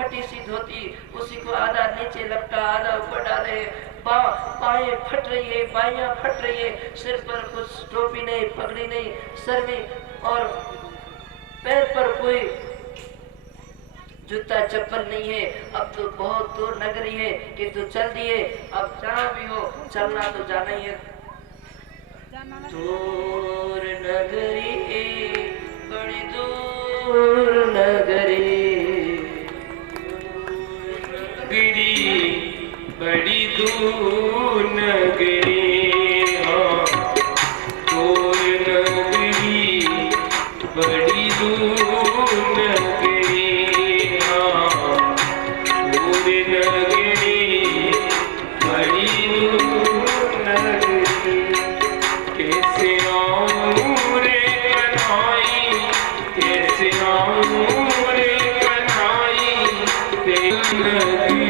फटी सी धोती, उसी को आधा नीचे लपटा आधा ऊपर डाले, बाहें फट रही है, बाइयां फट रही है, सिर पर कुछ टोपी नहीं, पगड़ी नहीं, सर में और पैर पर कोई जूता चप्पल नहीं है। अब तो बहुत दूर नगरी है कि तू चल दिए, अब जहाँ भी हो चलना तो जाना ही है। दूर नगरी, बड़ी दूर नगरी, बड़ी दूर नगरी, दूर नगरी, बड़ी दूर नगरी, दूर नगरी, बड़ी दूर नगरी। कैसे आऊं रे कन्हाई, कैसे आऊं रे कन्हाई, नगरी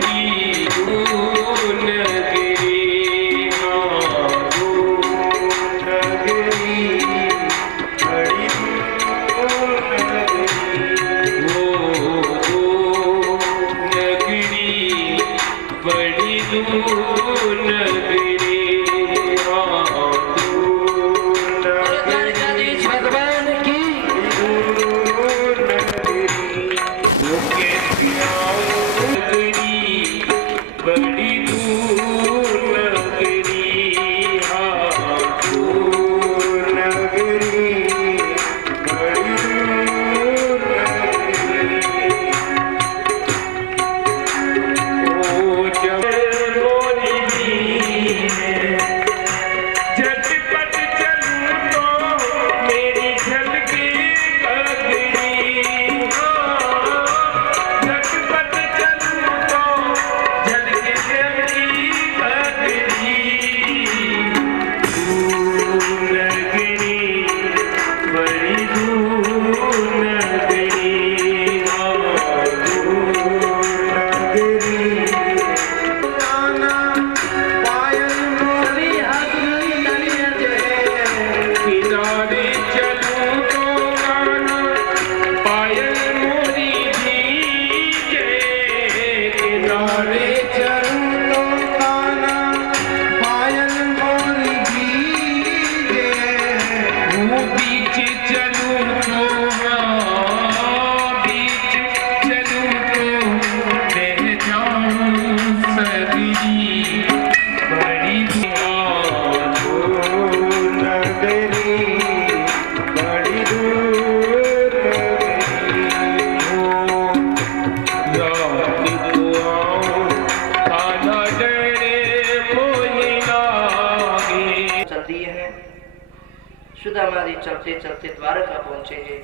सुदामा जी चलते चलते द्वारका पहुंचे हैं।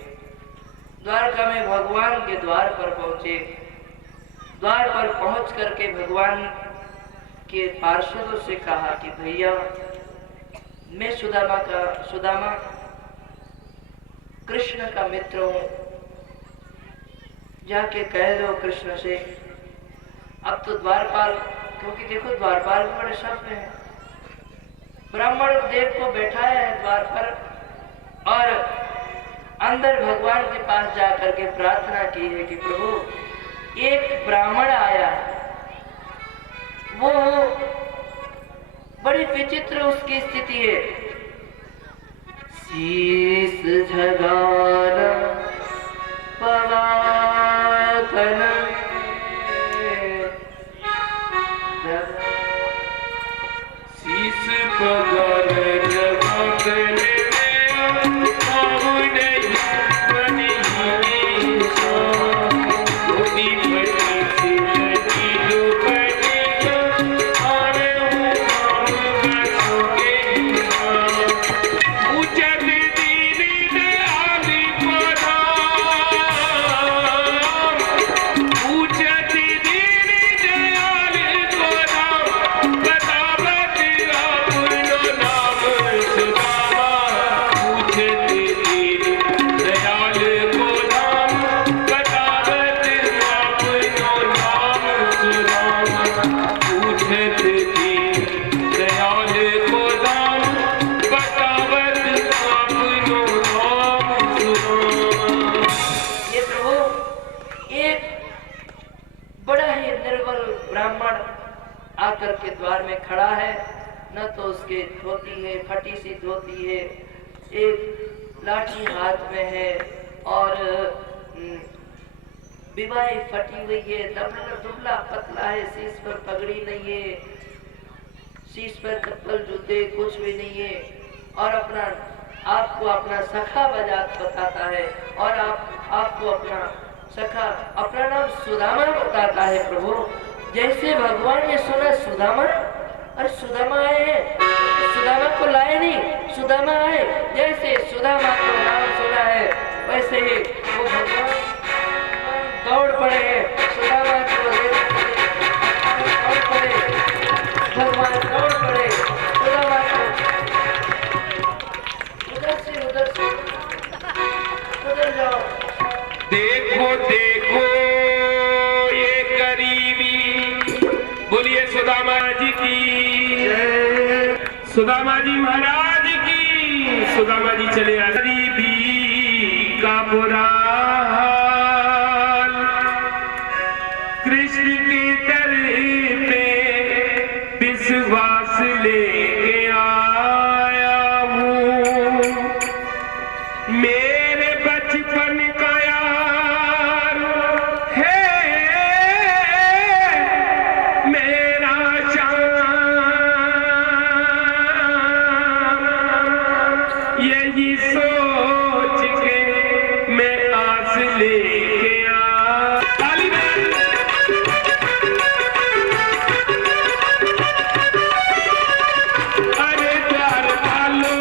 द्वारका में भगवान के द्वार पर पहुंचे। द्वार पर पहुंच करके भगवान के पार्षदों से कहा कि भैया मैं सुदामा कृष्ण का मित्र हूं, जाके कह दो कृष्ण से। अब तो द्वारपाल, क्योंकि देखो द्वारपाल बड़े सभ्य हैं, ब्राह्मण देव को बैठाया है द्वार पर और अंदर भगवान के पास जाकर के प्रार्थना की है कि प्रभु एक ब्राह्मण आया, वो बड़ी विचित्र उसकी स्थिति है, शीस झगाना पवातन, शीस पगार जगातन निर्बल ब्राह्मण आकर के द्वार में खड़ा है, न तो उसके धोती है, फटी सी धोती है, एक लाठी हाथ में है और विवाही फटी हुई है, दुबला पतला है, शीश पर पगड़ी नहीं है, शीश पर चप्पल जूते कुछ भी नहीं है, और आपको अपना सखा बताता है, और आपको अपना सखा अपना नाम सुदामा बताता है। प्रभु, जैसे भगवान ने सुना सुदामा, अरे सुदामा आए हैं, सुदामा को लाए नहीं, सुदामा आए, जैसे सुदामा को नाम सुना है वैसे ही वो भगवान दौड़ पड़े हैं, सुदामा को दौड़ पड़े, भगवान दौड़ पड़े सुदामा को उधर जाओ। देखो देखो ये गरीबी, बोलिए सुदामा जी की, सुदामा जी महाराज की। सुदामा जी चले आ, गरीबी का बुरा हाल, कृष्ण के दर पे विश्वास लेके आया हूँ, मेरे बचपन का यार है मेरा श्याम, यही सोच के मैं आस लेके आ, ताली में। अरे द्वार पालो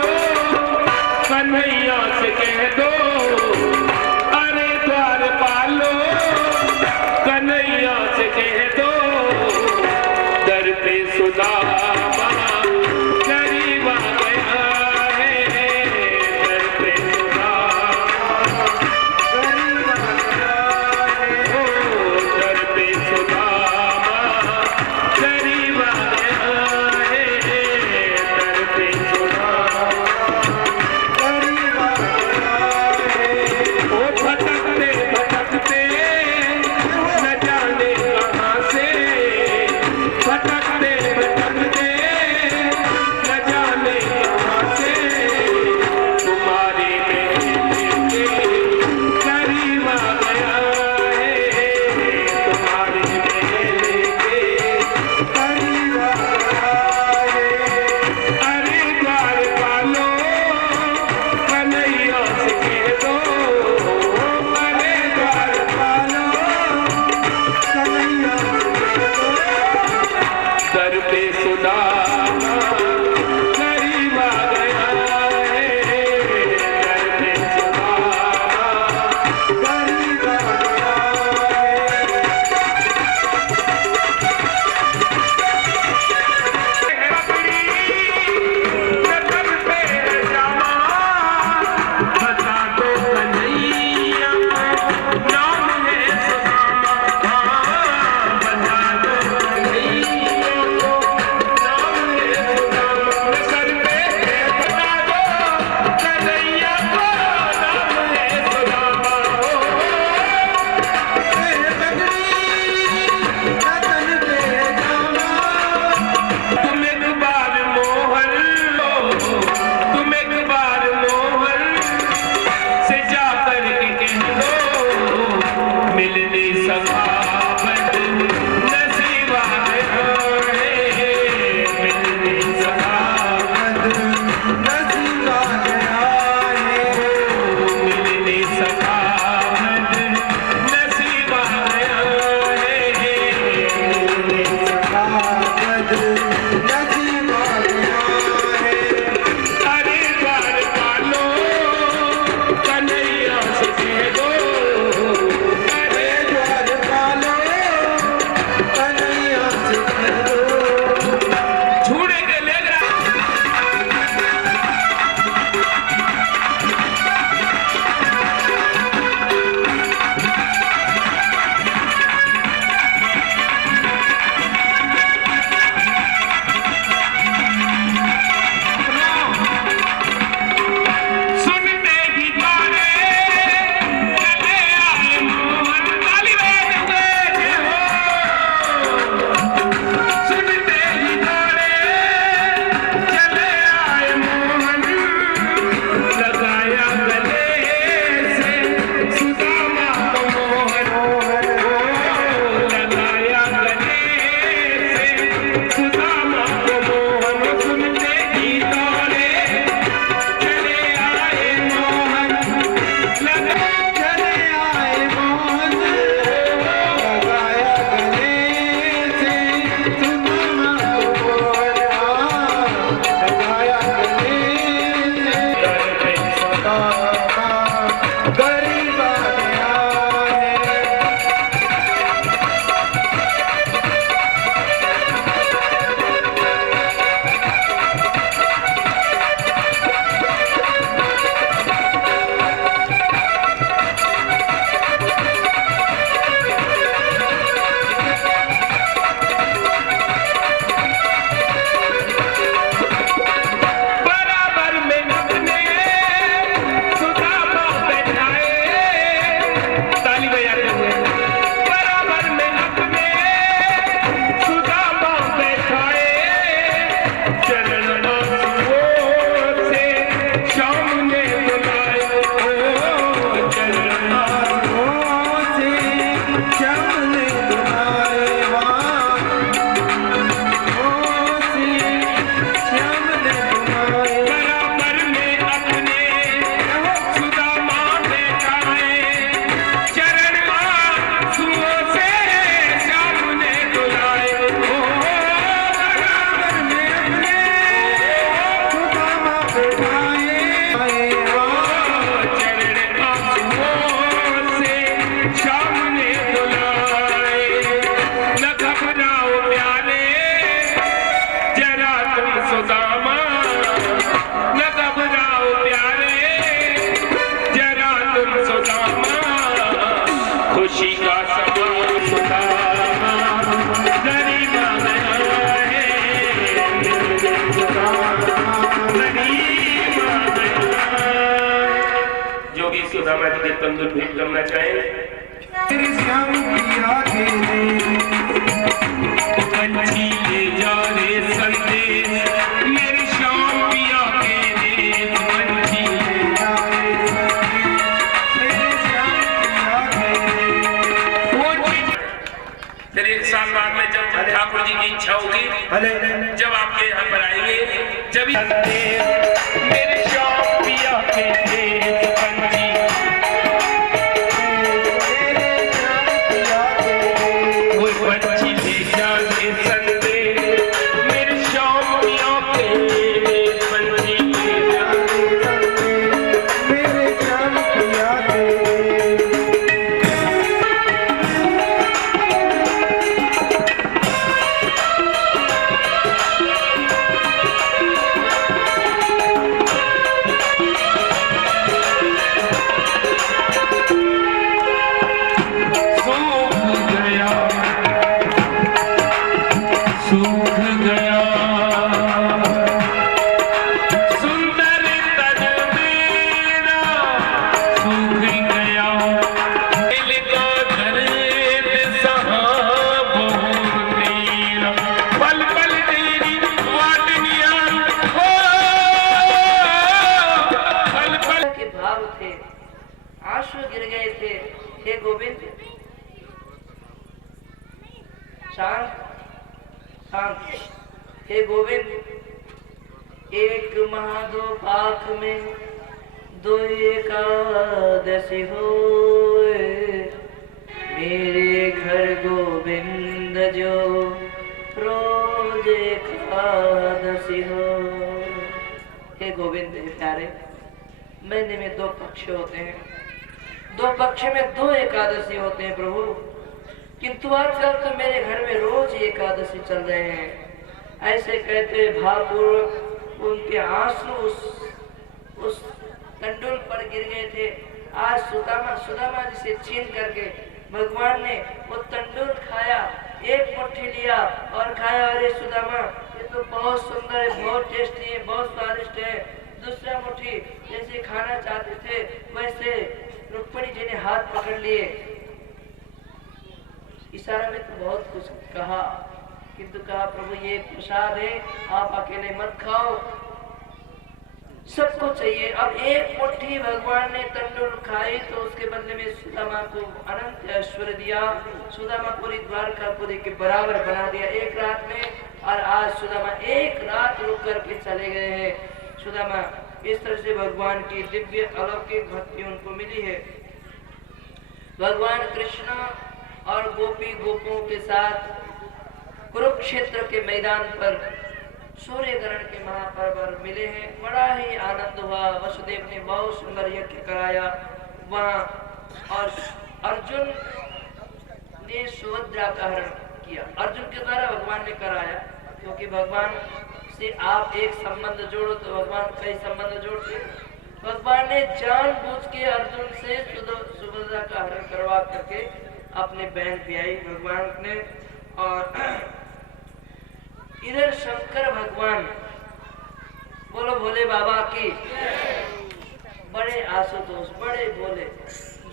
कन्हैया से कह दो, अरे द्वार पालो कन्हैया से कह दो, दर पे सुदामा गरीब आ गया है, दर पे सुदामा गरीब आ गया है, ओ दर पे सुदामा गरीब आ गया है, दर पे सुदामा गरीब आ गया है। ओ भटकते भटकते न जाने कहाँ से सुदामा जी के तंदुर भेंट करना चाहें। तेरे श्याम की आंखें पंछी ले जा रे संदेश मेरे श्याम की आंखें दे, पंछी ले जा तेरे श्याम की आंखें वो फिर एक साल बाद में जब ठाकुर जी की इच्छा होगी, जब आपके यहाँ पर आएंगे, जब मेरे श्याम की आंखें दे, पंछी आंसू गिर गए थे। हे गोविंद, शांत शांत। हे गोविंद, एक महादो पाख में दो एकादशी होए, मेरे घर गोविंद जो रोज एकादशी हो। हे गोविंद प्यारे, महीने में 2 पक्ष होते हैं, 2 पक्ष में 2 एकादशी होते हैं प्रभु, किंतु आजकल तो मेरे घर में रोज एकादशी चल रहे हैं। ऐसे कहते भावपूर्वक उनके आंसू उस तंडुल पर गिर गए थे। आज सुदामा जी से छीन करके भगवान ने वो तंडुल खाया, एक मुट्ठी लिया और खाया। अरे सुदामा, ये तो बहुत सुंदर है, बहुत टेस्टी है, बहुत स्वादिष्ट है। दूसरा मुट्ठी जैसे खाना चाहते थे वैसे रुक्मिणी जी ने हाथ पकड़ लिए, इशारा में तो बहुत कुछ कहा, किंतु कहा प्रभु ये प्रसाद है, आप अकेले मत खाओ, सबको चाहिए। अब एक मुट्ठी भगवान ने तंडुल खाई तो उसके बदले में सुदामा को अनंत ऐश्वर्य दिया। सुदामा पूरी द्वारकापुरी के बराबर बना दिया एक रात में। और आज सुदामा एक रात रुक करके चले गए हैं। सुदामा इस तरह से भगवान की दिव्य अलौकिक भक्ति उनको मिली है। भगवान कृष्ण और गोपी गोपों के साथ कुरुक्षेत्र के मैदान पर सूर्य ग्रहण के महापर्व मिले हैं। बड़ा ही आनंद हुआ। वसुदेव ने बहुत सुंदर यज्ञ कराया वहाँ, और अर्जुन ने सुभद्रा का हरण किया। अर्जुन के द्वारा भगवान ने कराया, क्योंकि भगवान से आप एक संबंध जोड़ो तो भगवान कई संबंध जोड़ते। भगवान ने जानबूझ के अर्जुन से सुभद्रा का हरण करवा करके अपने बहन ब्याई भगवान ने। और इधर शंकर भगवान, बोलो भोले बाबा की, बड़े आशुतोष, बड़े भोले,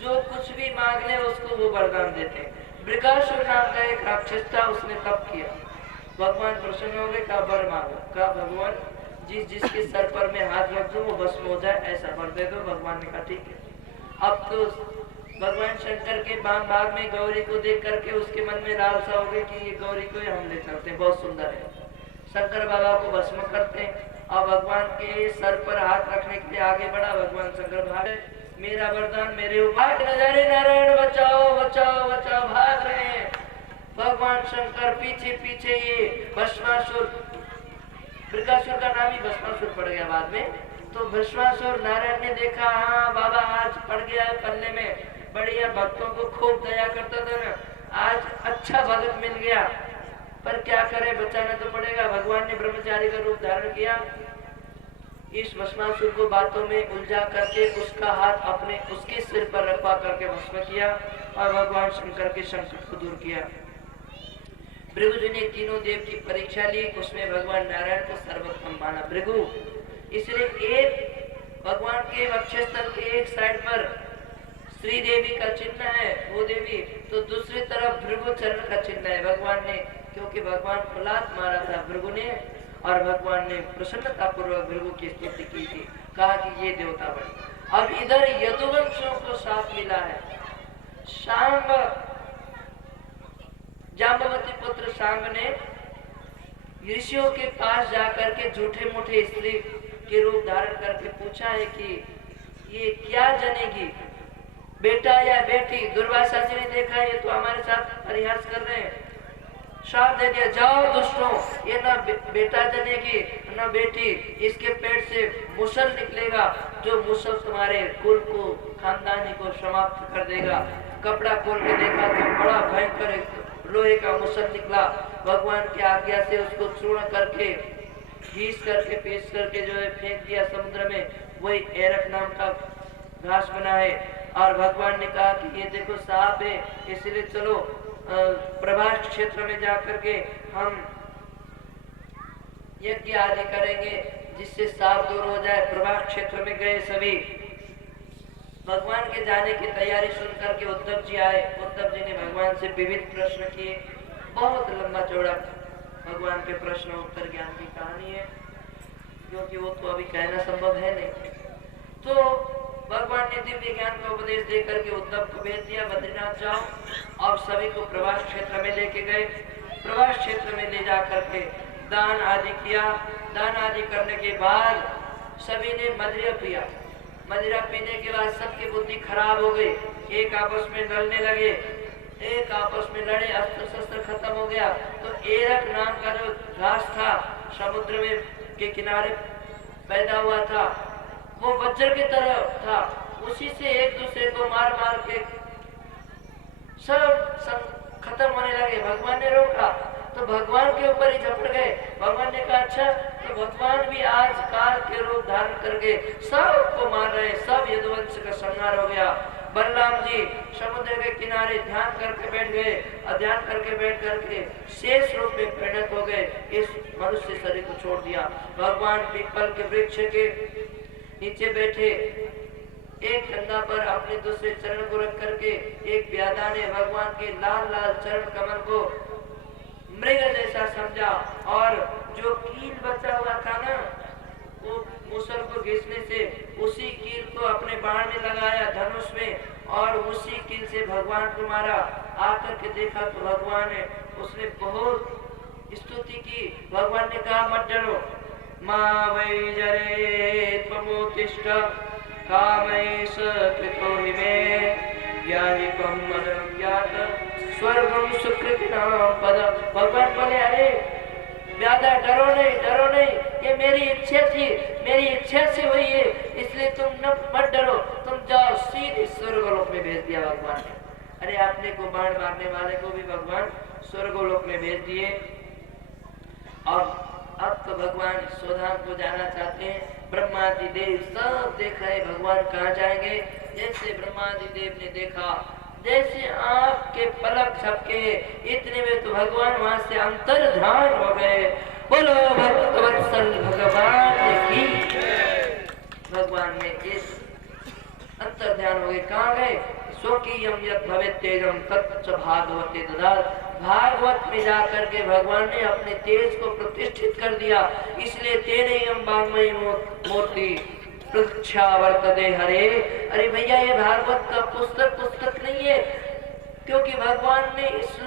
जो कुछ भी मांग ले उसको वो वरदान देते। वृकासुर नाम का एक राक्षस था, उसने तप किया, भगवान प्रसन्न हो गए, कहा वर मांगो। कहा भगवान जिसके सर पर मैं हाथ रख दूं वो भस्म हो जाए, ऐसा वर दे दो। भगवान ने कहा ठीक है। अब तो भगवान शंकर के बाग में गौरी को देख करके उसके मन में लालसा हो गई कि ये गौरी को हम ले चलते हैं, बहुत सुंदर है। शंकर बाबा को भस्म करते और भगवान के सर पर हाथ रखने के लिए आगे बढ़ा। भगवान शंकर भागे, मेरा वरदान मेरे ऊपर नजारे, नारायण बचाओ बचाओ बचाओ, भाग रहे हैं। भगवान शंकर पीछे पीछे, ये भस्मासुर, वृकासुर का नाम ही भस्मासुर पड़ गया बाद में। तो भस्मासुर, नारायण ने देखा हाँ बाबा आज पड़ गया है पल्ले में, बढ़िया भक्तों को खूब दया करता था ना, आज अच्छा भगत मिल गया, पर क्या करे, बचाना तो पड़ेगा। भगवान ने ब्रह्मचारी का रूप धारण किया, इस भस्मासुर को बातों में उलझा करके उसका हाथ अपने उसके सिर पर रखवा करके भस्म किया और भगवान शंकर के संकट को दूर किया। भृगु जी ने तीनों देव की परीक्षा ली, उसमें भगवान नारायण को सर्वोत्तम माना भृगु। इसलिए एक भगवान के वक्षस्थल के एक साइड पर श्रीदेवी का चिन्ह है वो देवी, तो दूसरी तरफ भृगु चरण का चिन्ह है। भगवान ने, क्योंकि भगवान को लात मारा था भृगु ने, और भगवान ने प्रसन्नता पूर्वक भृगु की स्तुति की थी, कहा कि ये देवता बने। अब इधर यदुवंशियों को साथ मिला है। शांब, जाम्बवती पुत्र शांब ने ऋषियों के पास जाकर के झूठे मूठे स्त्री के रूप धारण करके पूछा है कि ये क्या जनेगी, बेटा या बेटी। दुर्वासा जी ने देखा ये तो हमारे साथ परिहास कर रहे हैं, श्राप दे दिया, जाओ दुष्टों, ये ना बेटा जनेगी ना बेटी, इसके पेट से मुसल निकलेगा, जो मुसल तुम्हारे कुल को, खानदानी को समाप्त कर देगा। कपड़ा खोल के देखा तो बड़ा भयंकर लोहे का मुसल निकला। भगवान की आज्ञा से उसको चूर्ण करके, घीस करके, पीस करके जो है फेंक दिया समुद्र में। वही एरक नाम का घास बना है। और भगवान ने कहा कि ये देखो सांप है, इसलिए चलो प्रभास क्षेत्र में जाकर के हम यज्ञ आदि करेंगे जिससे सांप दूर हो जाए। प्रभास क्षेत्र में गए सभी। भगवान के जाने की तैयारी सुनकर के उद्धव जी आए। उद्धव जी ने भगवान से विविध प्रश्न किए, बहुत लंबा चौड़ा भगवान के प्रश्न उत्तर ज्ञान की कहानी है, क्योंकि वो तो अभी कहना संभव है नहीं। तो भगवान ने दिव्य ज्ञान का उपदेश देकर के उद्धव को भेज दिया, बद्रीनाथ जाओ। और सभी को प्रवास क्षेत्र में लेके गए। प्रवास क्षेत्र में ले जाकर के दान आदि किया। दान आदि करने के बाद सभी ने मदिरा पिया। मदिरा पीने के बाद सबकी बुद्धि खराब हो गई, एक आपस में लड़ने लगे, एक आपस में लड़े, अस्त्र शस्त्र खत्म हो गया। तो एरक नाम का जो घास था समुद्र में के किनारे पैदा हुआ था, वो वज्र की तरह था, उसी से एक दूसरे को मार मार के सब खत्म होने लगे। भगवान ने रोका तो भगवान के ऊपर ही झपट गए। भगवान ने कहा अच्छा, तो भगवान भी आज काल के रूप धारण करके सबको मार रहे, सब यदुवंश का संहार हो गया। बलराम जी समुद्र के किनारे ध्यान करके बैठ गए, और ध्यान करके बैठ करके शेष रूप में परिणत हो गए, इस मनुष्य शरीर को छोड़ दिया। भगवान पीपल के वृक्ष के नीचे बैठे, एक कंधा पर अपने दूसरे चरण को रख करके एक व्याधा ने भगवान के लाल लाल चरण कमल को मृग जैसा समझा, और जो कील बचा हुआ था ना, वो मुसल को घिसने से उसी कील को अपने बाण में लगाया, धनुष में, और उसी कील से भगवान को मारा। आकर के देखा तो भगवान है, उसने बहुत स्तुति की। भगवान ने कहा मत डरो, मां वै जरे त्वमुत्तिष्ठ कामैष कृतो हि मे ज्ञानिकं मदज्ञात स्वर्गं सुकृतिनां पद। भगवान बोले अरे व्याधा डरो नहीं, डरो नहीं, ये मेरी इच्छा थी, मेरी इच्छा से हुई है, इसलिए तुम न मत डरो, तुम जाओ। सीधे स्वर्गलोक में भेज दिया भगवान ने। अरे आपने को बाण मारने वाले को भी भगवान स्वर्गलोक में भेज दिए। और अब तो भगवान स्वधाम को जाना चाहते हैं। ब्रह्मादि देव सब देख रहे भगवान कहाँ जाएंगे। जैसे ब्रह्मादि देव ने देखा, जैसे आँख के पलक झपके, इतने में तो भगवान वहां से अंतर ध्यान हो गए। बोलो भक्तवत्सल भगवान की। भगवान ने इस अंतर ध्यान हो गए, कहाँ गए? स्वकीयम यद भवेत् तेजम तच्च भागवते ददात। भागवत में जाकर के भगवान ने अपने तेज को प्रतिष्ठित कर दिया। इसलिए तेने हम वाङ्मयी मूर्ति प्रतीक्षा वर्तते हरे। अरे भैया ये भागवत का पुस्तक नहीं है, क्योंकि भगवान ने इस